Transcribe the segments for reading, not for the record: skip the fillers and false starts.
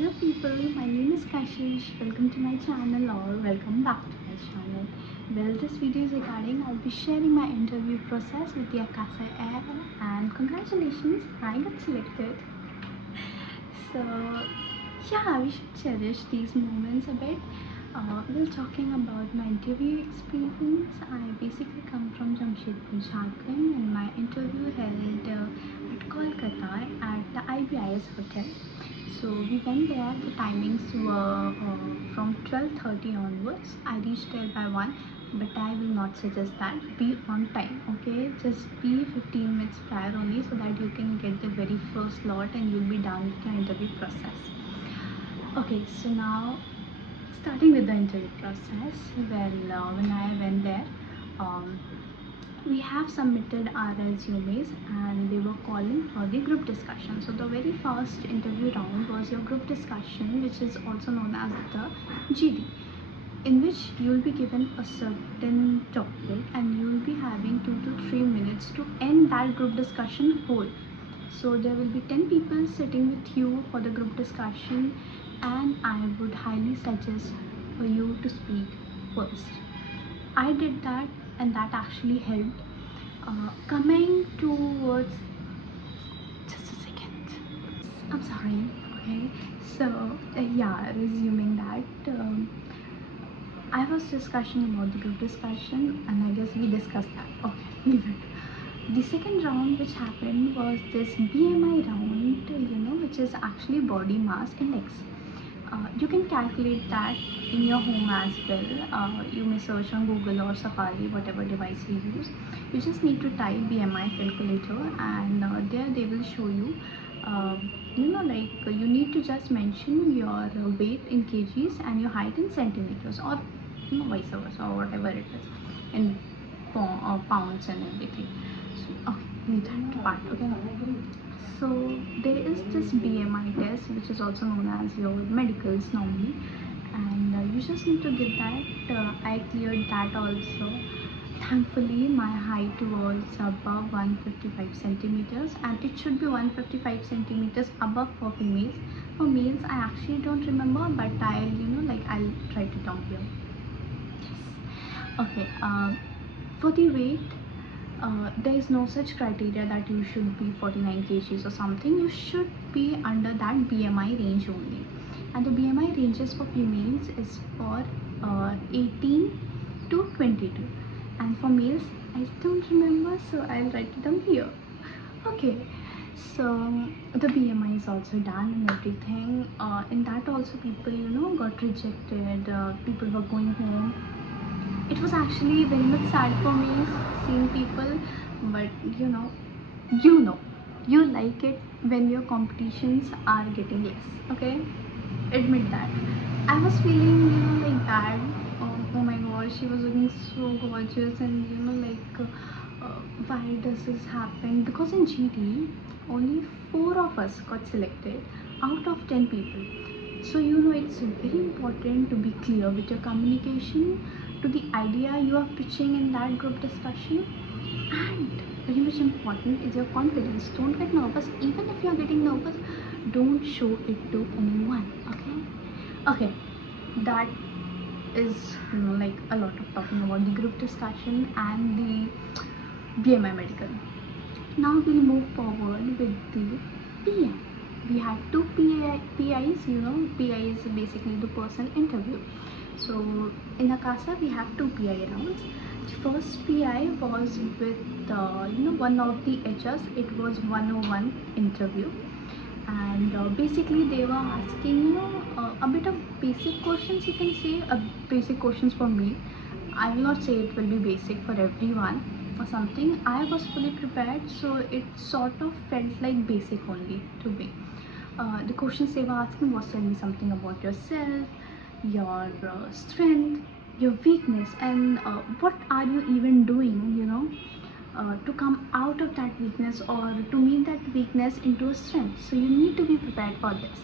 Hello people, my name is Kashish. Welcome to my channel or welcome back to my channel. Well, this video is regarding I'll be sharing my interview process with the Akasa app, and congratulations, I got selected. So yeah, we should cherish these moments a bit. While talking about my interview experience, I basically come from Jamshedpur, Jharkhand, and my interview held at Kolkata at the IBIS hotel. So we went there. The timings were from 12:30 onwards. I reached there by 1, but I will not suggest that. Be on time, okay? Just be 15 minutes prior only, so that you can get the very first slot and you'll be done with your interview process. Okay, so now starting with the interview process. Well, when I went there, um, we have submitted our resumes and they were calling for the group discussion. So the very first interview round was your group discussion, which is also known as the GD, in which you will be given a certain topic and you will be having 2 to 3 minutes to end that group discussion whole. So there will be 10 people sitting with you for the group discussion, and I would highly suggest for you to speak first. I did that and that actually helped. Coming towards, just a second, I'm sorry. Okay, so yeah, resuming that, I was discussing about the group discussion and I guess we discussed that. Okay, leave it. The second round which happened was this BMI round, which is actually body mass index. You can calculate that in your home as well. You may search on Google or Safari, whatever device you use. You just need to type BMI calculator, and there they will show you. You need to just mention your weight in kgs and your height in centimeters, or vice versa, or whatever it is, in pounds and everything. So, okay, leave that part. Okay. So there is this BMI test, which is also known as your medicals normally, and you just need to get that. I cleared that also. Thankfully, my height was above 155 centimeters, and it should be 155 centimeters above for females. For males, I actually don't remember, but I'll write it down here. Yes. Okay. For the weight, there is no such criteria that you should be 49 kgs or something. You should be under that BMI range only, and the BMI ranges for females is for 18 to 22, and for males I don't remember, so I'll write it down here. Okay, so the BMI is also done and everything. In that also people got rejected. People were going home. It was actually very much sad for me seeing people, but you like it when your competitions are getting less. Okay, admit that. I was feeling like bad. Oh my god, she was looking so gorgeous, and why does this happen? Because in GD only 4 of us got selected out of 10 people. So it's very important to be clear with your communication to the idea you are pitching in that group discussion, and very much important is your confidence. Don't get nervous. Even if you're getting nervous, don't show it to anyone. Okay, that is like a lot of talking about the group discussion and the BMI medical. Now we'll move forward with the PI. We had two PIs. PI is basically the person interview. So in Akasa we have two PI rounds. The first PI was with one of the HRs. It was 101 interview, and basically they were asking a bit of basic questions. You can say basic questions for me. I will not say it will be basic for everyone or something. I was fully prepared, so it sort of felt like basic only to me. The questions they were asking was, tell me something about yourself, your strength, your weakness, and what are you even doing to come out of that weakness, or to make that weakness into a strength. So you need to be prepared for this.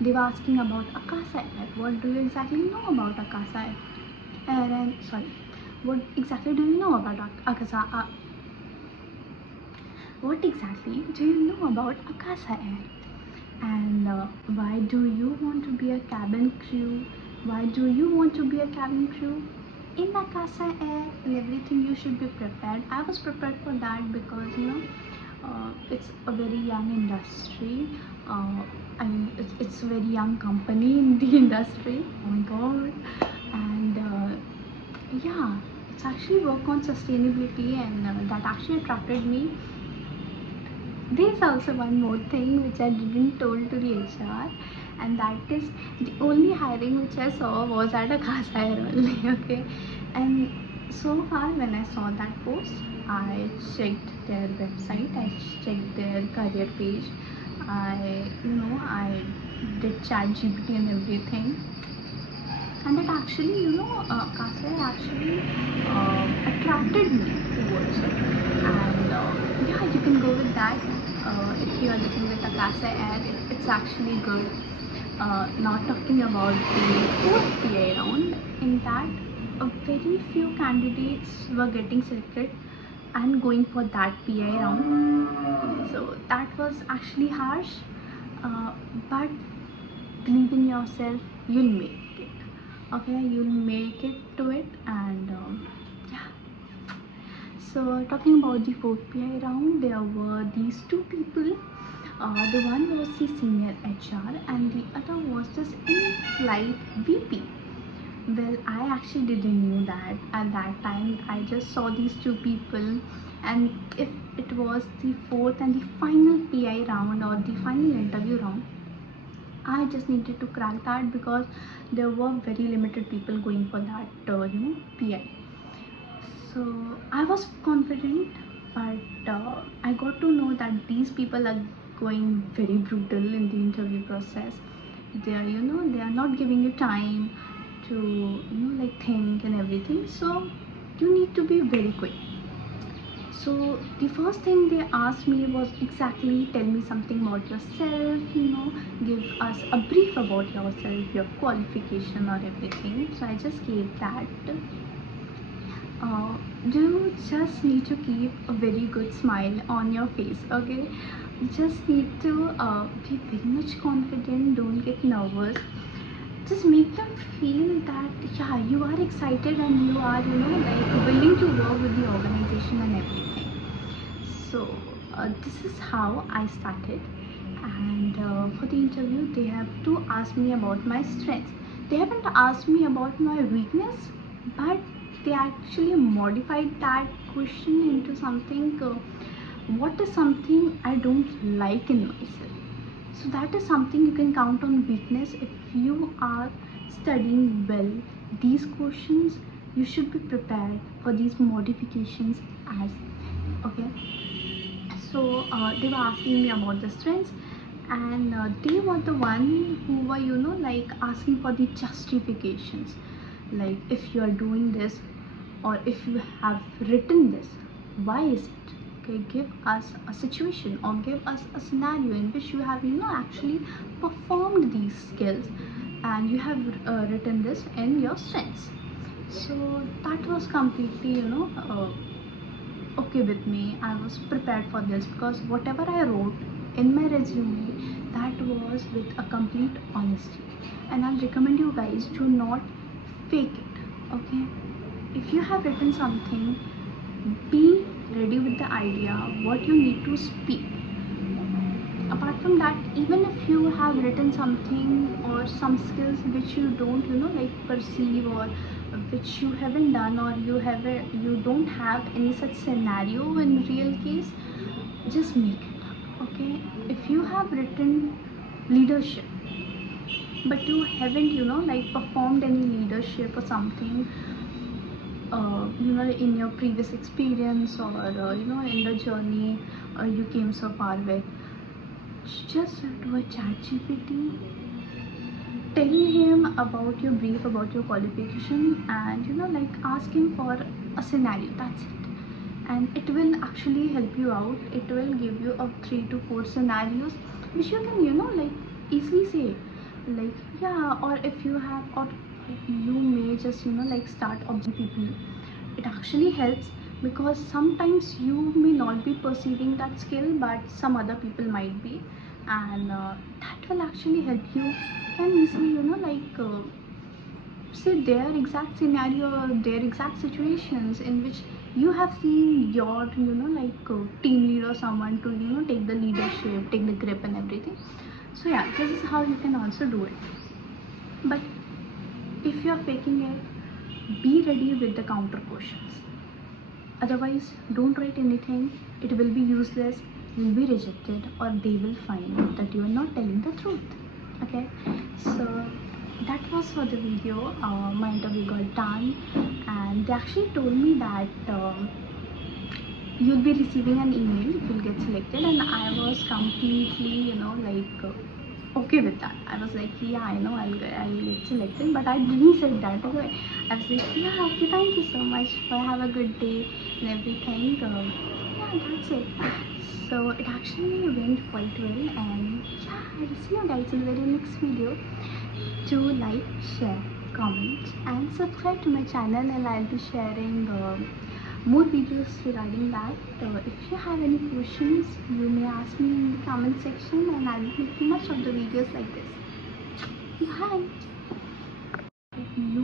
They were asking about Akasa app. What do you exactly know about Akasa app? And sorry, what exactly do you know about Akasa? What exactly do you know about Akasa app? And why do you want to be a cabin crew? Why do you want to be a cabin crew? In Akasa Air and everything, you should be prepared. I was prepared for that because it's a very young industry. I mean, it's a very young company in the industry. Oh my god! And yeah, it's actually work on sustainability, and that actually attracted me. There's also one more thing which I didn't told to the HR, and that is the only hiring which I saw was at a Akasa only. Okay, and so far when I saw that post, I checked their website, I checked their career page, I did chat GPT and everything, and it actually Akasa actually attracted me towards it. And yeah, you can go with that. If you are looking with Akasa ad, it's actually good. Not talking about the fourth PI round, in that a very few candidates were getting selected and going for that PI round, so that was actually harsh. But believe in yourself, you'll make it. Okay, you'll make it to it. And yeah, so talking about the fourth PI round, there were these two people. The one was the senior HR and the other was this in-flight VP. Well, I actually didn't know that at that time. I just saw these two people, and if it was the fourth and the final PI round or the final interview round, I just needed to crack that because there were very limited people going for that, PI. So I was confident, but I got to know that these people are going very brutal in the interview process. They are not giving you time to, like think and everything. So you need to be very quick. So the first thing they asked me was exactly tell me something about yourself, give us a brief about yourself, your qualification or everything. So I just gave that. You just need to keep a very good smile on your face, okay? You just need to be very much confident, don't get nervous. Just make them feel that yeah, you are excited and you are like willing to work with the organization and everything. So this is how I started. And for the interview they have to ask me about my strengths. They haven't asked me about my weakness, but they actually modified that question into something, what is something I don't like in myself. So that is something you can count on weakness. If you are studying well these questions, you should be prepared for these modifications as okay. So they were asking me about the strengths, and they were the one who were like asking for the justifications, like if you are doing this or if you have written this, why is it? Okay, give us a situation or give us a scenario in which you have actually performed these skills and you have written this in your strengths. So that was completely okay with me. I was prepared for this because whatever I wrote in my resume, that was with a complete honesty. And I'll recommend you guys to not fake it. Okay, if you have written something, be ready with the idea what you need to speak. Apart from that, even if you have written something or some skills which you don't like perceive, or which you haven't done, or you don't have any such scenario in real case, just make it up. Okay, if you have written leadership but you haven't like performed any leadership or something, in your previous experience, or in the journey you came so far with, just do a chat GPT, tell him about your brief, about your qualification, and like ask him for a scenario. That's it, and it will actually help you out. It will give you a 3 to 4 scenarios which you can like easily say, like yeah. Or if you have, or you may just like start observing people. It actually helps because sometimes you may not be perceiving that skill but some other people might be. and that will actually help you. Can easily, say their exact scenario or their exact situations in which you have seen your, team lead or someone to, take the leadership, take the grip and everything. So yeah, this is how you can also do it. But if you are faking it, be ready with the counter questions. Otherwise, don't write anything. It will be useless. You will be rejected, or they will find that you are not telling the truth. Okay, so that was for the video. My interview got done, and they actually told me that you'll be receiving an email if you'll get selected, and I was completely, okay with that. I was like, yeah, I know I'll get selected, but I didn't say that. Okay, I was like, yeah, okay, thank you so much, for have a good day and everything. Yeah, that's it. So it actually went quite well, and yeah, I'll see you guys in the very next video. Do like, share, comment and subscribe to my channel, and I'll be sharing more videos regarding that. If you have any questions, you may ask me in the comment section, and I'll be making much of the videos like this. Bye. You